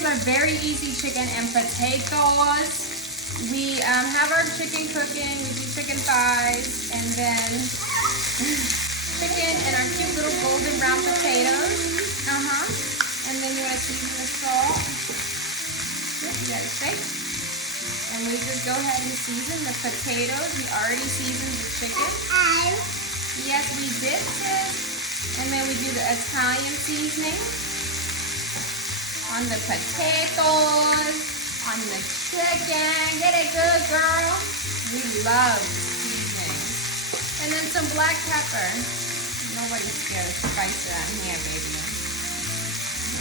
These are very easy chicken and potatoes. We have our chicken cooking. We do chicken thighs and then chicken and our cute little golden brown potatoes. And then you want to season the salt. Yep, you got it shake. And we just go ahead and season the potatoes. We already seasoned the chicken. Yes, we did, sis. And then we do the Italian seasoning on the potatoes, on the chicken. Get it good, girl. We love seasoning. And then some black pepper. Nobody's scared of spice that in here, baby.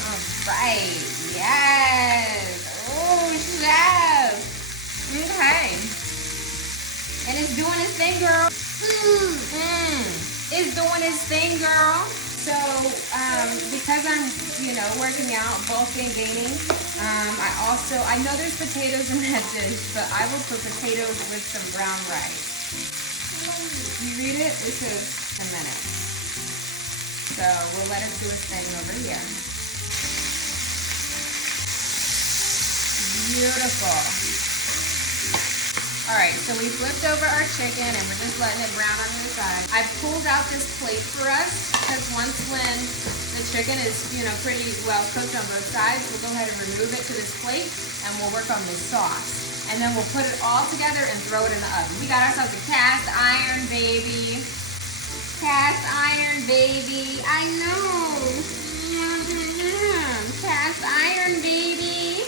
All right, yes. Oh, chef. Okay. And it's doing its thing, girl. It's doing its thing, girl. So, because I'm, working out, bulking, gaining, I know there's potatoes in that dish, but I will put potatoes with some brown rice. You read it? It says a minute. So, we'll let it do its thing over here. Beautiful. All right, so we flipped over our chicken and we're just letting it brown on the side. I pulled out this plate for us because when the chicken is, pretty well cooked on both sides, we'll go ahead and remove it to this plate and we'll work on this sauce. And then we'll put it all together and throw it in the oven. We got ourselves a cast iron, baby. Cast iron, baby. I know. Cast iron, baby.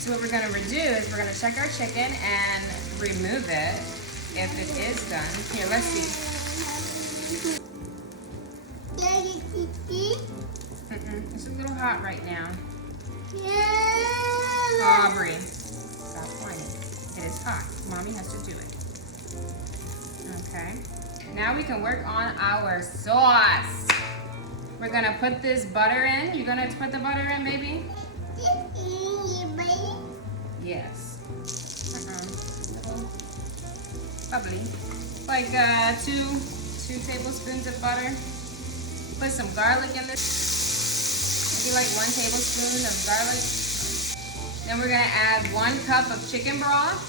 So what we're gonna do is we're gonna check our chicken and remove it if it is done. Here, let's see. It's a little hot right now. Aubrey, stop whining. It is hot. Mommy has to do it. Okay. Now we can work on our sauce. We're gonna put this butter in. You gonna put the butter in, baby? Yes. Bubbly. Like 2 tablespoons of butter. Put some garlic in this. Maybe like 1 tablespoon of garlic. Then we're gonna add 1 cup of chicken broth.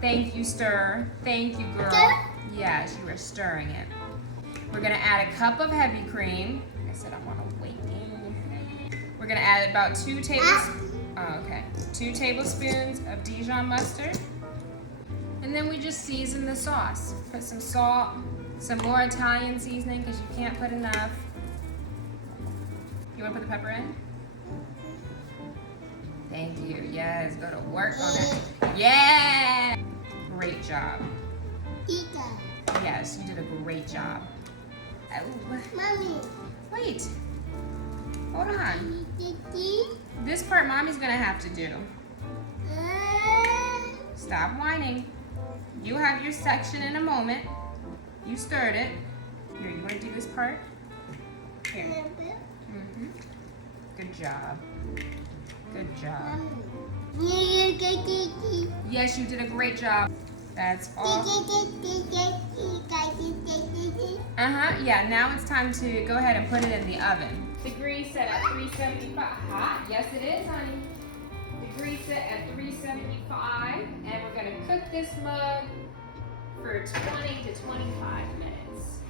Thank you, stir. Thank you, girl. Yes, you are stirring it. We're gonna add a cup of heavy cream. I said I wanna wait. We're gonna add about 2 tablespoons of Dijon mustard. And then we just season the sauce. Put some salt, some more Italian seasoning because you can't put enough. You wanna put the pepper in? Thank you, yes, go to work on it. Yeah! Great job. Yes, you did a great job. Oh. Mommy. Wait. Hold on. This part Mommy's gonna have to do. Stop whining. You have your section in a moment. You stirred it. Here, you wanna do this part? Here. Good job. Good job. Yes, you did a great job. That's all. Yeah, now it's time to go ahead and put it in the oven. Degree set at 375. Hot? Yes, it is, honey. Degree set at 375. And we're going to cook this mug for 20 to 25 minutes.